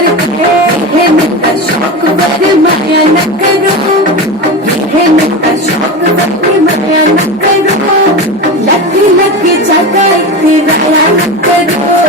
करते हे नका शौक वर माया न करो हे नका शौक वर माया न करो लकी लकी जागा इथे राया न करो